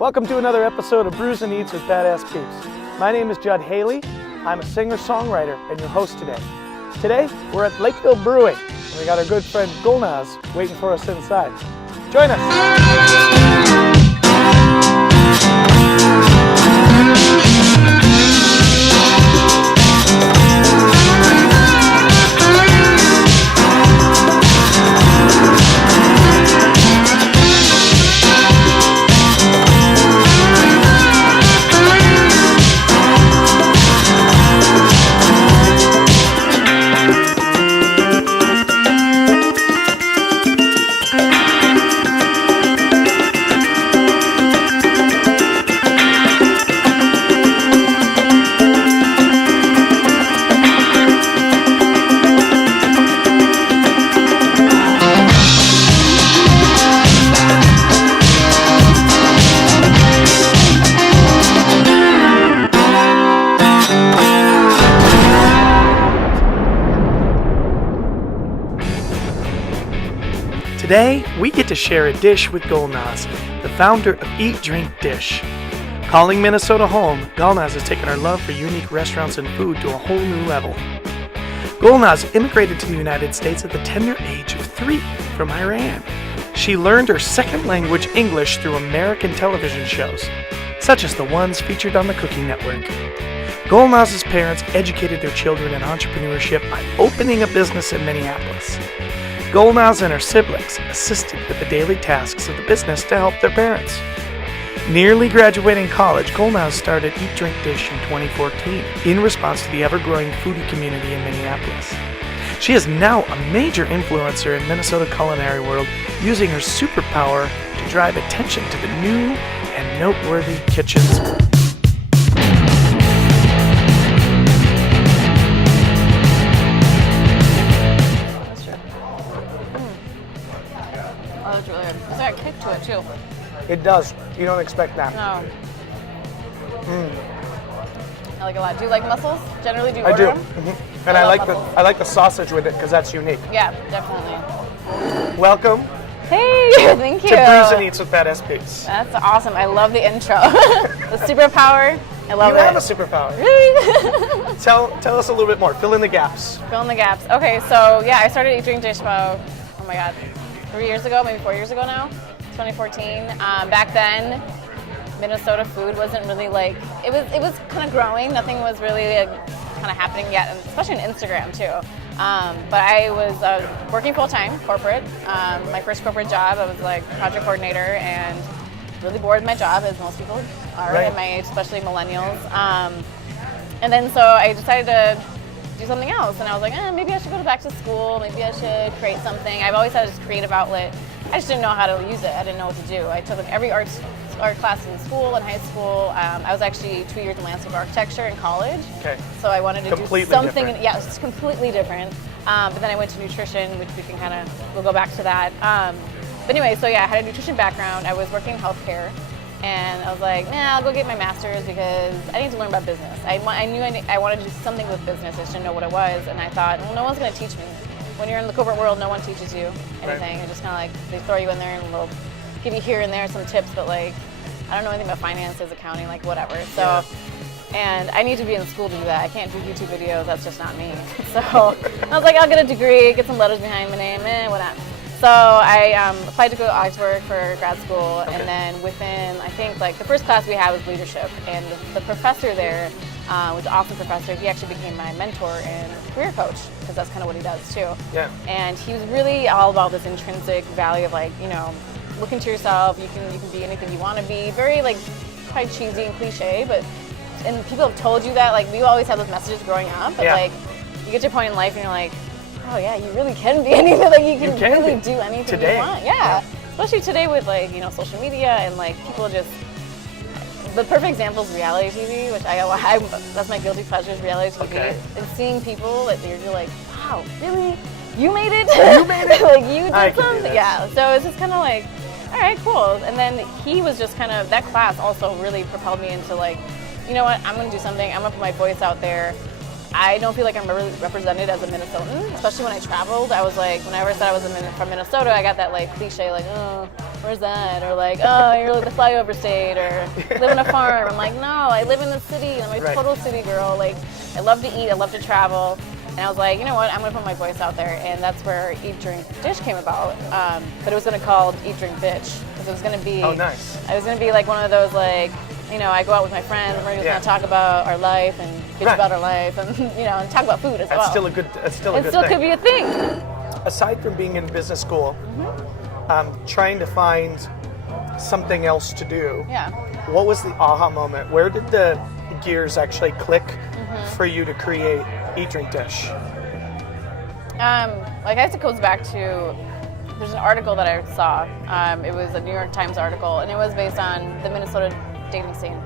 Welcome to another episode of Brews and Eats with Badass Peeps. My name is Judd Haley. I'm a singer-songwriter and your host today. Today, we're at Lakeville Brewing, and we got our good friend Gulnaz waiting for us inside. Join us! Today, we get to share a dish with Gulnaz, the founder of Eat, Drink, Dish. Calling Minnesota home, Gulnaz has taken our love for unique restaurants and food to a whole new level. Gulnaz immigrated to the United States at the tender age of 3 from Iran. She learned her second language, English, through American television shows, such as the ones featured on the Cooking Network. Gulnaz's parents educated their children in entrepreneurship by opening a business in Minneapolis. Gulnaz and her siblings assisted with the daily tasks of the business to help their parents. Nearly graduating college, Gulnaz started Eat, Drink, Dish in 2014 in response to the ever-growing foodie community in Minneapolis. She is now a major influencer in Minnesota culinary world, using her superpower to drive attention to the new and noteworthy kitchens. To it too. It does. You don't expect that. No. I like it a lot. Do you like mussels? Generally, do you I order do. them? Mm-hmm. And I like the sausage with it because that's unique. Yeah, definitely. Welcome Hey, thank you. to Brews and Eats with Badass Peeps. That's awesome. I love the intro. The superpower. I love You it. have a superpower. Really? Tell us a little bit more. Fill in the gaps. Fill in the gaps. Okay, so yeah, I started Eat, Drink, Dish about, 3 years ago, maybe 4 years ago now. 2014. Back then, Minnesota food wasn't really like, it was kind of growing. Nothing was really kind of happening yet, especially on Instagram too. But I was working full-time, corporate. My first corporate job, I was like project coordinator and really bored with my job, as most people are Right. at my age, especially millennials. And then so I decided to do something else, and I was like, maybe I should go back to school, maybe I should create something. I've always had this creative outlet. I just didn't know how to use it. I didn't know what to do. I took every art class in school, in high school. I was actually 2 years in landscape architecture in college. Okay. So I wanted to Completely do something. different. Yeah, it's completely different. But then I went to nutrition, which we can we'll go back to that. But anyway, so yeah, I had a nutrition background. I was working in healthcare. And I was like, I'll go get my master's because I need to learn about business. I knew I wanted to do something with business. I just didn't know what it was. And I thought, well, no one's going to teach me. When you're in the corporate world, no one teaches you anything. It's just kind of like, they throw you in there and they'll give you here and there some tips, but like, I don't know anything about finances, accounting, like whatever. So, and I need to be in school to do that. I can't do YouTube videos, that's just not me. So I was like, I'll get a degree, get some letters behind my name, whatnot. So I applied to go to Augsburg for grad school, and then within, I think, like the first class we had was leadership, and the professor there was an awesome professor. He actually became my mentor and career coach, because that's kind of what he does too. Yeah. And he was really all about this intrinsic value of like, look into yourself. You can be anything you want to be. Very like, probably cheesy and cliche, but and people have told you that. Like we always have those messages growing up, but like you get to a point in life and you're like, oh yeah, you really can be anything. Like you can really do anything today. you want. Yeah. Especially today with like, social media and like people just, the perfect example is reality TV, which I that's my guilty pleasure is reality TV. Okay. And seeing people that you're like, wow, really? You made it? You made it? Like you I did can do something? this. Yeah. So it's just kind of like, all right, cool. And then he was just kind of, that class also really propelled me into like, you know what, I'm going to do something. I'm going to put my voice out there. I don't feel like I'm really represented as a Minnesotan, especially when I traveled. I was like, whenever I said I was from Minnesota, I got that like cliche, like, oh, where's that? Or like, oh, you're like the flyover state, or live on a farm. I'm like, no, I live in the city. I'm a Right. total city girl. Like, I love to eat, I love to travel. And I was like, you know what, I'm gonna put my voice out there. And that's where Eat, Drink, Dish came about. But it was gonna be called Eat, Drink, Bitch. Because it was gonna be, Oh, nice. I was gonna be like one of those like, you know, I go out with my friends and we're just Yeah. gonna talk about our life and bitch Right. about our life and, you know, and talk about food as well. That's still a good. That's still a It good still thing. could be a thing. Aside from being in business school, trying to find something else to do. Yeah. What was the aha moment? Where did the gears actually click for you to create Eat, Drink, Dish? Like I guess it goes back to, there's an article that I saw. It was a New York Times article, and it was based on the Minnesota dating scene.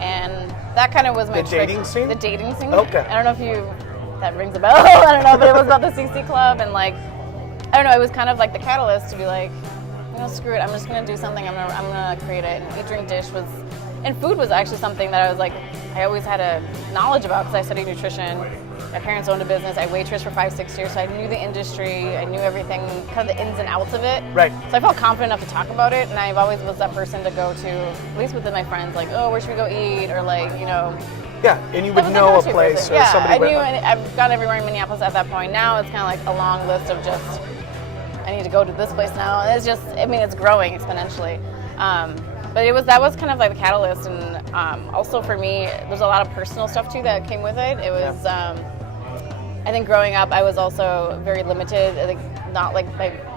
And that kind of was my The trick. dating scene? The dating scene. Okay. I don't know if that rings a bell. I don't know, but it was about the CC Club, and like, I don't know, it was kind of like the catalyst to be like, you know, screw it, I'm just gonna do something, I'm gonna create it. And Eat, Drink, Dish was, and food was actually something that I was like, I always had a knowledge about because I studied nutrition. My parents owned a business. I waitressed for 5-6 years, so I knew the industry. I knew everything, kind of the ins and outs of it. Right. So I felt confident enough to talk about it, and I've always was that person to go to, at least within my friends, like, oh, where should we go eat, or like, you know. Yeah, and you would I was know a go-to place person. or Yeah, somebody. I knew, went- and I've gone everywhere in Minneapolis at that point. Now it's kind of like a long list of just, I need to go to this place now. And it's just, I mean, it's growing exponentially. But that was kind of like the catalyst, and also for me, there's a lot of personal stuff too that came with it. It was, I think growing up, I was also very limited. I think not like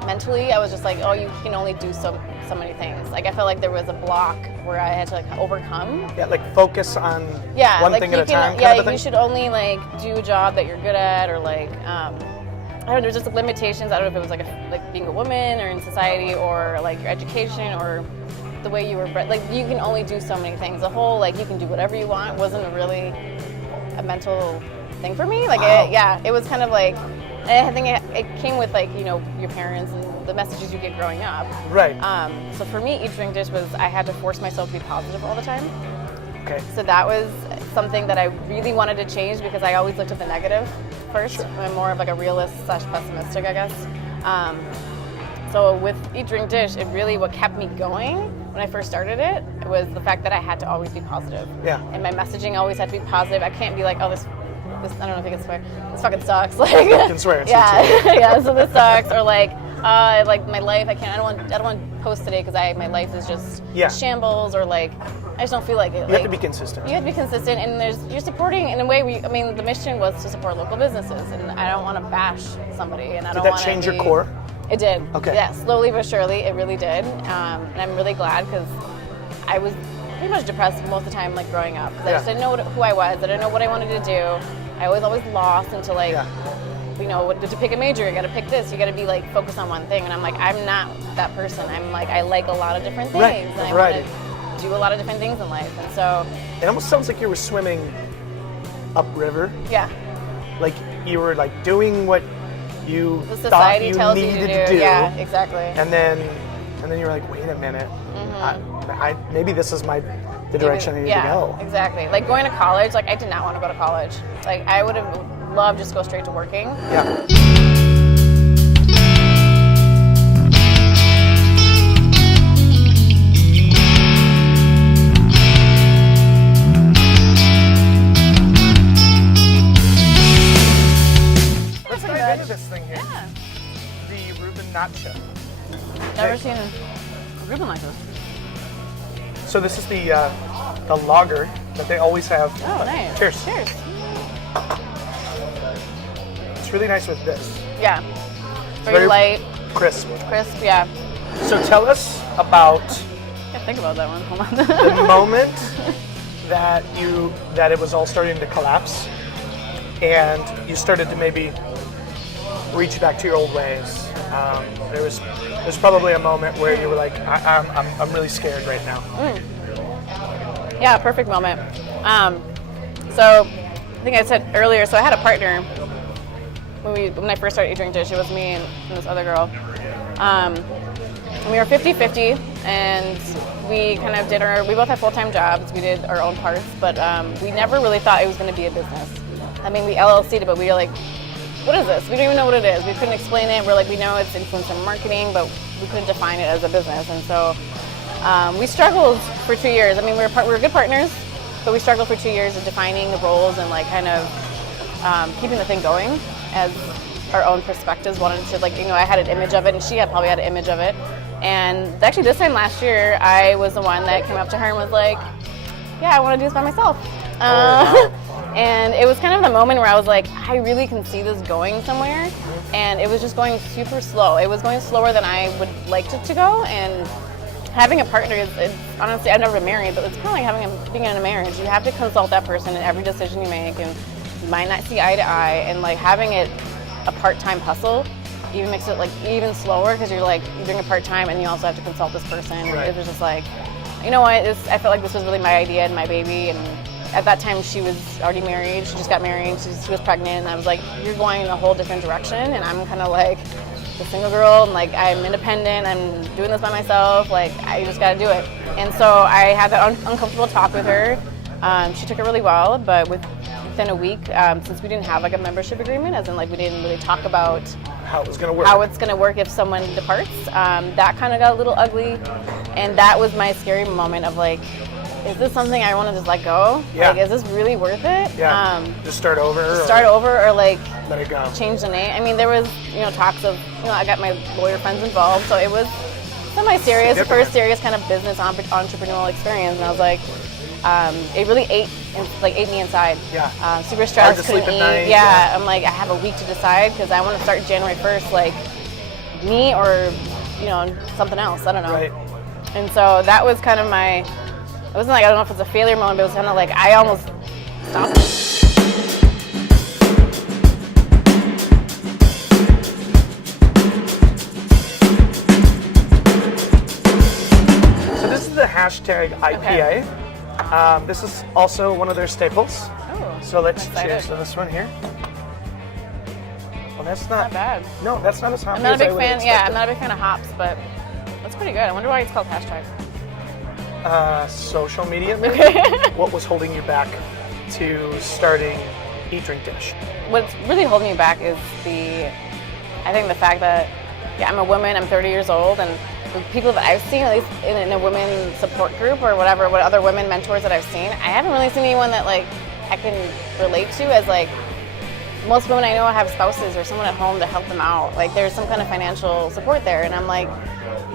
mentally, I was just like, oh, you can only do so many things. Like I felt like there was a block where I had to like overcome. Yeah, like focus on Yeah, one like thing you at a time. can. Yeah, kind of a you thing? should only like do a job that you're good at, or like I don't know. There's just like, limitations. I don't know if it was like being a woman or in society, or like your education, or the way you were bred. Like you can only do so many things. The whole like you can do whatever you want wasn't really a mental thing for me. Like Wow. it was kind of like, and I think it came with like, you know, your parents and the messages you get growing up. Right. So for me, Eat, Drink, Dish was I had to force myself to be positive all the time. Okay. So that was something that I really wanted to change because I always looked at the negative first. Sure. I'm more of like a realist / pessimistic, I guess. So with Eat, Drink, Dish, it really, what kept me going when I first started it was the fact that I had to always be positive. Yeah. And my messaging always had to be positive. I can't be like, oh, this I don't know if I can swear. This fucking sucks. Like, You can swear. It's yeah, YouTube. yeah. So this sucks, or like my life. I don't want to post today because my life is just Yeah. shambles, or like I just don't feel like it. You have to be consistent. You have to be consistent, and you're supporting in a way. The mission was to support local businesses, and I don't want to bash somebody, and I Did don't that want change to your core? It did. Okay. Yeah, slowly but surely, it really did, and I'm really glad because I was pretty much depressed most of the time, like growing up, because I just Yeah. didn't know who I was. I didn't know what I wanted to do. I was always lost into like. Yeah. You know, to pick a major, you got to pick this. You got to be like focused on one thing, and I'm like, I'm not that person. I'm like, I like a lot of different things, Right, and I variety. want to do a lot of different things in life, and so It almost sounds like you were swimming upriver. yeah, Like you were like doing what you the thought society you tells you needed to do. do. Yeah, exactly. And then you're like, wait a minute. I maybe this is the direction I need yeah, to go. exactly. Like going to college, like I did not want to go to college. Like I would have loved just go straight to working. Yeah. Let's dive into this thing here. Yeah. The Reuben Nacho. Never seen a Reuben like this. So this is the lager that they always have. Oh, nice. Cheers. Cheers. It's really nice with this. Yeah. Very light, crisp. crisp. Yeah. So tell us about I gotta think about that one. Hold on. the moment that it was all starting to collapse, and you started to maybe reach back to your old ways. There's probably a moment where you were like, I'm really scared right now. Yeah, perfect moment. So I think I said earlier, so I had a partner when I first started Eat, Drink, Dish. It was me and this other girl. And we were 50-50, and we kind of we both had full-time jobs. We did our own parts, but we never really thought it was going to be a business. I mean, we LLC'd it, but we were like, what is this? We don't even know what it is. We couldn't explain it. We're like, we know it's influencer marketing, but we couldn't define it as a business. And so we struggled for 2 years. I mean, we were good partners, but we struggled for 2 years in defining the roles and like kind of keeping the thing going as our own perspectives wanted to, like, I had an image of it and she probably had an image of it. And actually this time last year, I was the one that came up to her and was like, yeah, I want to do this by myself. And it was kind of the moment where I was like, I really can see this going somewhere. And it was just going super slow. It was going slower than I would like it to go. And having a partner is honestly, I've never been married, but it's kind of like being in a marriage. You have to consult that person in every decision you make, and you might not see eye to eye. And like having it a part-time hustle even makes it like even slower, because you're doing a part-time and you also have to consult this person. And it was just like, you know what, I felt like this was really my idea and my baby. And at that time she was already married. She just got married. She was pregnant, and I was like, you're going in a whole different direction. And I'm kind of like a single girl, and like I'm independent. I'm doing this by myself. Like I just got to do it. And so I had that uncomfortable talk with her. She took it really well, but within a week, since we didn't have like a membership agreement, as in like we didn't really talk about how it was going to work. How it's going to work if someone departs. That kind of got a little ugly, and that was my scary moment of like, is this something I want to just let go? Yeah. Like, is this really worth it? Yeah. Just start over. Or like let it go. Change the name. I mean, there was talks of I got my lawyer friends involved, so it was semi-serious, the first serious kind of business entrepreneurial experience, and I was like, it really ate me inside. Yeah. Super stressed. Hard to sleep at night. Yeah. I'm like, I have a week to decide, because I want to start January 1st, like me or something else. I don't know. Right. And so that was kind of my. It wasn't like, I don't know if it's a failure moment, but it was kind of like I almost stopped. So this is the hashtag IPA. Okay. This is also one of their staples. Oh, so let's excited. cheers to this one here. Well, that's not bad. No, that's not as hoppy I'm not a as I big would fan. expect Yeah, it. I'm not a big fan of hops, but that's pretty good. I wonder why it's called hashtag. Social media, maybe? What was holding you back to starting Eat Drink Dish? What's really holding me back is I think the fact that, I'm a woman, I'm 30 years old, and the people that I've seen, at least in a women support group or whatever, what other women mentors that I've seen, I haven't really seen anyone that like I can relate to as like, most women I know have spouses or someone at home to help them out. Like there's some kind of financial support there, and I'm like,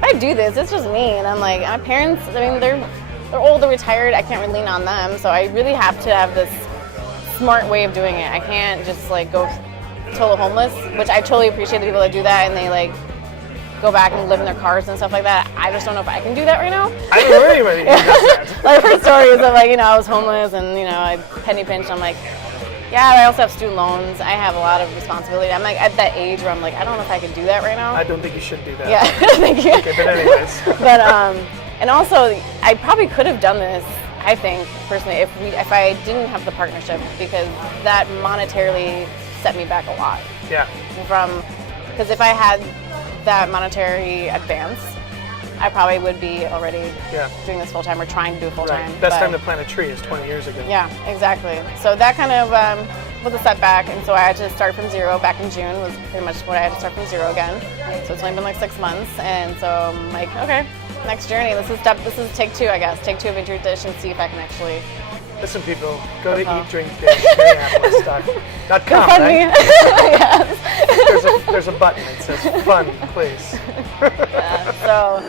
I do this, it's just me. And I'm like, my parents, I mean, they're old, they're retired, I can't really lean on them. So I really have to have this smart way of doing it. I can't just like go total homeless, which I totally appreciate the people that do that and they like go back and live in their cars and stuff like that. I just don't know if I can do that right now. I don't know anybody who does that. I've heard stories of like, I was homeless and, I penny pinched. I'm like, yeah, I also have student loans. I have a lot of responsibility. I'm like at that age where I'm like, I don't know if I can do that right now. I don't think you should do that. Yeah, thank you. Okay, but anyways. But and also I probably could have done this, I think personally, if I didn't have the partnership, because that monetarily set me back a lot. Yeah. Because if I had that monetary advance, I probably would be already doing this full time or trying to do it full time. Right. Best time to plant a tree is 20 years ago. Yeah, exactly. So that kind of was a setback, and so I had to start from zero. Back in June was pretty much when I had to start from zero again. So it's only been like 6 months, and so I'm like, okay, next journey. This is take two, I guess. Take two of Eat Drink Dish and see if I can actually. Listen, people, go to eatdrinkdish.com, right? Yes. There's a button that says fun, please. Yeah, so.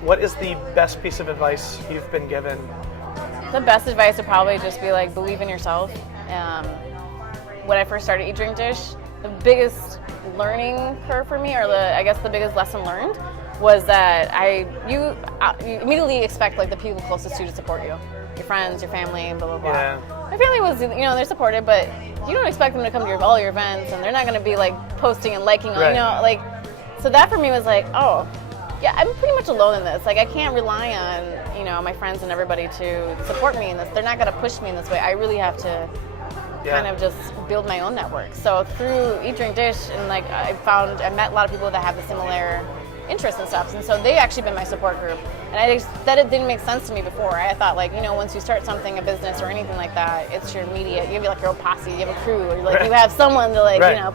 What is the best piece of advice you've been given? The best advice would probably just be like, believe in yourself. When I first started Eat Drink Dish, the biggest learning curve for me, or I guess the biggest lesson learned, was that you immediately expect like the people closest to you to support you, your friends, your family, blah blah blah. Yeah. My family was, they're supportive, but you don't expect them to come to all your events, and they're not going to be like posting and liking, right. So that for me was like, oh, yeah, I'm pretty much alone in this. Like I can't rely on my friends and everybody to support me in this. They're not going to push me in this way. I really have to. Kind of just build my own network. So through Eat Drink Dish, and like I met a lot of people that have a similar interests and stuff. And so they actually been my support group. And that it didn't make sense to me before. I thought like, once you start something, a business or anything like that, it's your immediate, you have like your own posse, you have a crew, or like you have someone to like,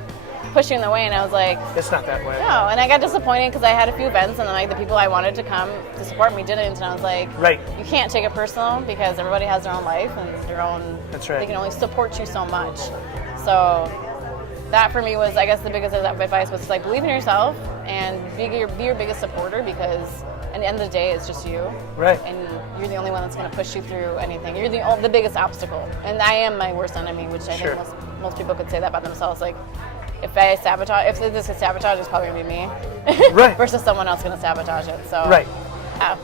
push you in the way. And I was like, it's not that way. No, and I got disappointed because I had a few events and like the people I wanted to come to support me didn't. And I was like, you can't take it personal because everybody has their own life and their own, that's right. They can only support you so much. So that for me was, I guess, the biggest advice was like believe in yourself and be your biggest supporter, because at the end of the day, it's just you. Right. And you're the only one that's going to push you through anything. You're the biggest obstacle. And I am my worst enemy, which I think most people could say that about themselves. Like, if this is sabotage, it's probably going to be me. Right. Versus someone else going to sabotage it. So. Right.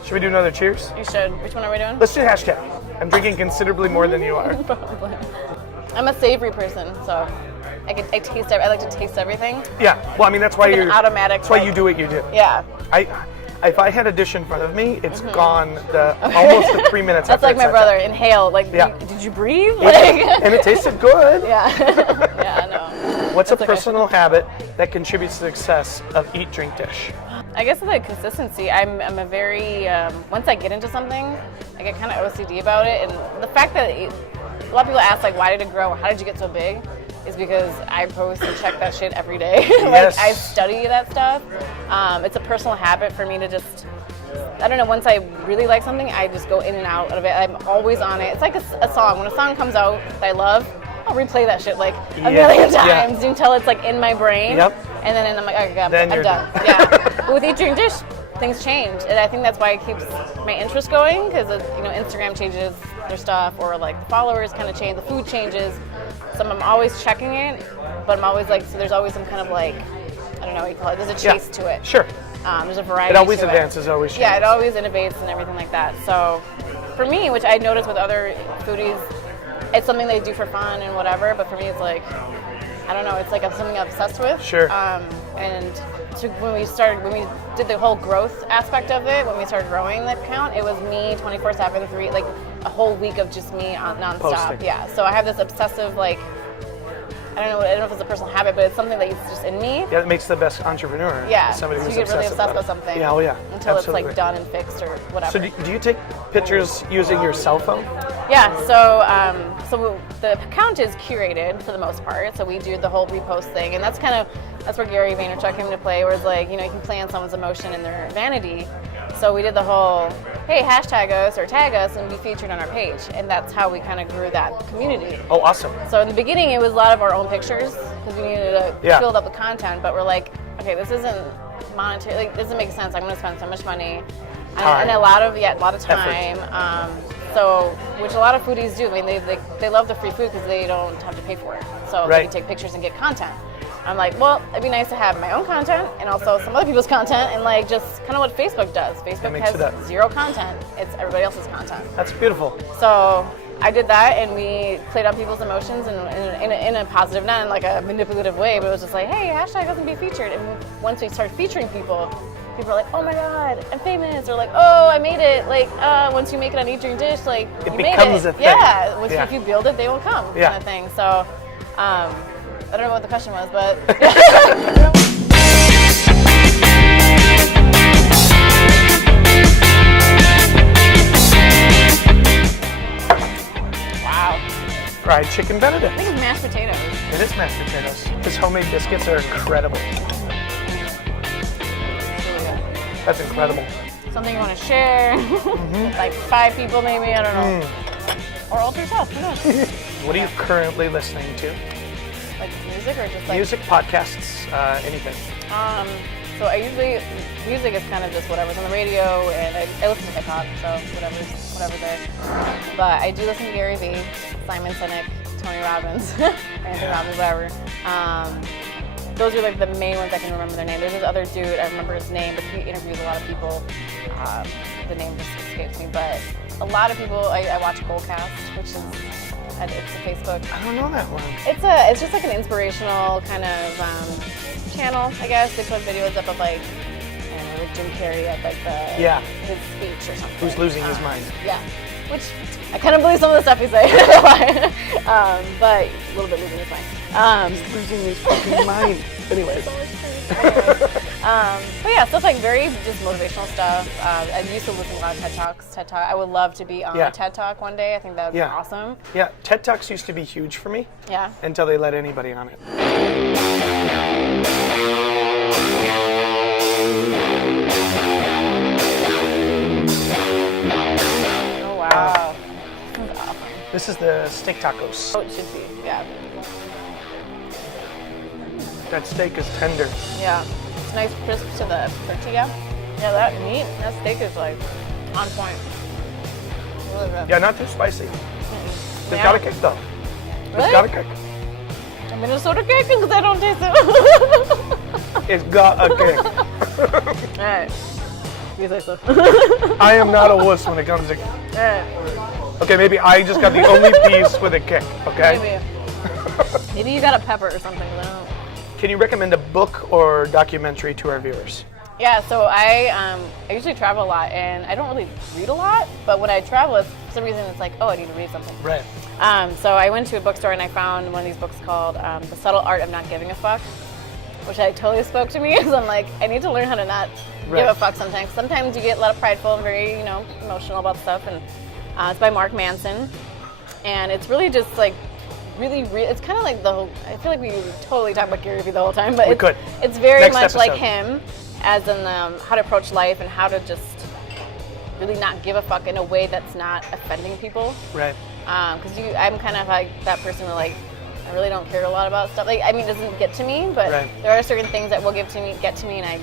Should we do another cheers? You should. Which one are we doing? Let's do hashtag. I'm drinking considerably more than you are. Probably. I'm a savory person, so I like to taste everything. Yeah. Well, I mean, that's why you're automatic. That's why you do what you do. Yeah. If I had a dish in front of me, it's gone almost the 3 minutes. That's like my brother. Inhale. Like, did you breathe? Like, and it tasted good. Yeah. Yeah. No. What's a personal habit that contributes to the success of Eat, Drink, Dish? I guess the consistency. I'm a very once I get into something, I get kind of OCD about it, and the fact that a lot of people ask like, why did it grow? How did you get so big? Is because I post and check that shit every day. Like I study that stuff. It's a personal habit for me to just, I don't know, once I really like something, I just go in and out of it. I'm always on it. It's like a song. When a song comes out that I love, I'll replay that shit like a million times until it's like in my brain. Yep. And then I'm like, okay, I'm done. Yeah. But with Eat, Drink, Dish, things change. And I think that's why it keeps my interest going, because Instagram changes their stuff, or like the followers kind of change, the food changes. So I'm always checking it, but I'm always like, so there's always some kind of like, I don't know what you call it, there's a chase to it. Sure. There's a variety. It always advances, always changes. Yeah, it always innovates and everything like that. So for me, which I noticed with other foodies, it's something they do for fun and whatever, but for me it's like, I don't know, it's like something I'm obsessed with. Sure. And when we did the whole growth aspect of it, when we started growing the account, it was me 24/7, like a whole week of just me nonstop. Posting. Yeah. So I have this obsessive, like, I don't know if it's a personal habit, but it's something that's just in me. Yeah, it makes the best entrepreneur. Yeah. Somebody so who's you get really obsessed with something. Yeah, oh yeah. Until Absolutely. it's like done and fixed or whatever. So do you take pictures using your cell phone? Yeah, so the account is curated for the most part. So we do the whole repost thing, and that's where Gary Vaynerchuk came into play, where it's like, you can play on someone's emotion and their vanity. So we did the whole, hey, hashtag us or tag us and be featured on our page, and that's how we kind of grew that community. Oh, awesome. So in the beginning, it was a lot of our own pictures because we needed to build up the content, but we're like, okay, this isn't monetary, like, this doesn't make sense. I'm going to spend so much money and a lot of time. So, which a lot of foodies do. I mean, they love the free food because they don't have to pay for it. So they can take pictures and get content. I'm like, well, it'd be nice to have my own content and also some other people's content, and like just kind of what Facebook does. Facebook has zero content. It's everybody else's content. That's beautiful. So I did that, and we played on people's emotions in a positive, not in like a manipulative way, but it was just like, hey, hashtag doesn't be featured. And once we started featuring people are like, oh my God, I'm famous. Or like, oh, I made it. Like, once you make it on Eat, Drink, Dish, like, it you becomes made it. a thing. Yeah, if you build it, they will come, kind of thing. So, I don't know what the question was, but. Wow. Fried chicken Benedict. I think it's mashed potatoes. It is mashed potatoes. His homemade biscuits are incredible. That's incredible. Something you want to share with like 5 people maybe, I don't know. Or all to yourself, who knows? What are you currently listening to? Like music or just like? Music, podcasts, anything. So music is kind of just whatever's on the radio, and I listen to hip hop, so whatever's there. But I do listen to Gary Vee, Simon Sinek, Tony Robbins, Anthony Robbins, whatever. Those are like the main ones I can remember their name. There's this other dude, I remember his name, but he interviews a lot of people. The name just escapes me, but a lot of people, I watch Goalcast, which is, it's a Facebook. I don't know that one. It's just like an inspirational kind of channel, I guess. They put videos up of like, I don't know, like Jim Carrey at like his speech or something. Who's losing his mind. Yeah, which I kind of believe some of the stuff he's saying, but a little bit losing his mind. He's losing his fucking mind. Anyways. But yeah, stuff like very just motivational stuff. I used to listen to a lot of TED Talks. I would love to be on a TED Talk one day. I think that would be awesome. Yeah, TED Talks used to be huge for me. Yeah. Until they let anybody on it. Oh wow. This is awesome. This is the steak tacos. Oh, it should be. Yeah. That steak is tender. Yeah. It's nice crisp to the tortilla. Yeah, that steak is like on point. Really good. Yeah, not too spicy. It's got a kick though. Really? It's got a kick. A Minnesota cake because I don't taste it. It's got a kick. All right. You say so. I am not a wuss when it comes to. All right. Okay, maybe I just got the only piece with a kick. Okay. Maybe. Maybe you got a pepper or something. I don't know. Can you recommend a book or documentary to our viewers? Yeah, so I usually travel a lot, and I don't really read a lot, but when I travel, for some reason it's like, oh, I need to read something. Right. So I went to a bookstore and I found one of these books called The Subtle Art of Not Giving a Fuck, which I totally spoke to me, because I'm like, I need to learn how to not give a fuck sometimes. Sometimes you get a lot of prideful and very, emotional about stuff, and it's by Mark Manson, and it's really just like, really, it's kind of like I feel like we totally talk about Gary Vee the whole time, but it's very Next much episode. like him, as in how to approach life and how to just really not give a fuck in a way that's not offending people. Right. Because I'm kind of like that person who I really don't care a lot about stuff. Like, I mean, it doesn't get to me, but there are certain things that will get to me, and I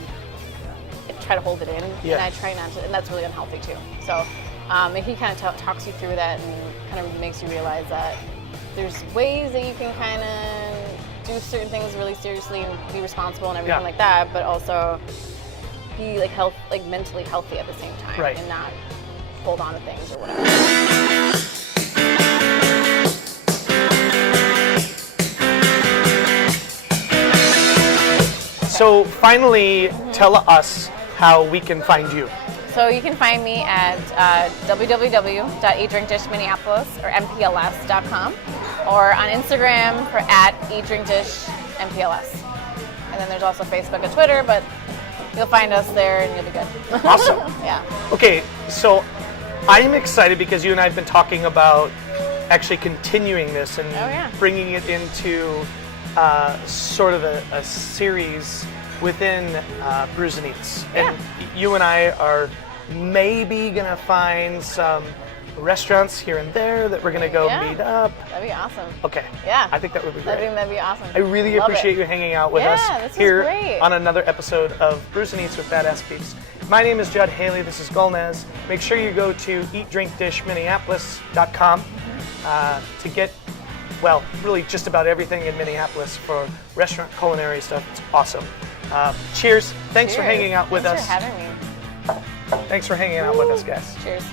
try to hold it in, and I try not to, and that's really unhealthy too. So and he kind of talks you through that and kind of makes you realize that there's ways that you can kind of do certain things really seriously and be responsible and everything like that, but also be like mentally healthy at the same time, and not hold on to things or whatever. So finally, tell us how we can find you. So you can find me at www.eatdrinkdishminneapolis or mpls.com, or on Instagram for @eatdrinkdishmpls. And then there's also Facebook and Twitter, but you'll find us there and you'll be good. Awesome. Yeah. Okay, so I'm excited because you and I have been talking about actually continuing this and bringing it into sort of a series within Brews and Eats. And you and I are maybe gonna find some restaurants here and there that we're gonna go meet up. That'd be awesome. Okay. Yeah. I think that would be great. I think that'd be awesome. I really appreciate you hanging out with us here on another episode of Brews and Eats with Badass Peeps. My name is Judd Haley. This is Golnaz. Make sure you go to eatdrinkdishminneapolis.com to get, well, really just about everything in Minneapolis for restaurant culinary stuff. It's awesome. Cheers. Thanks for hanging out with us. Thanks for having me. Thanks for hanging out with us, guys. Cheers.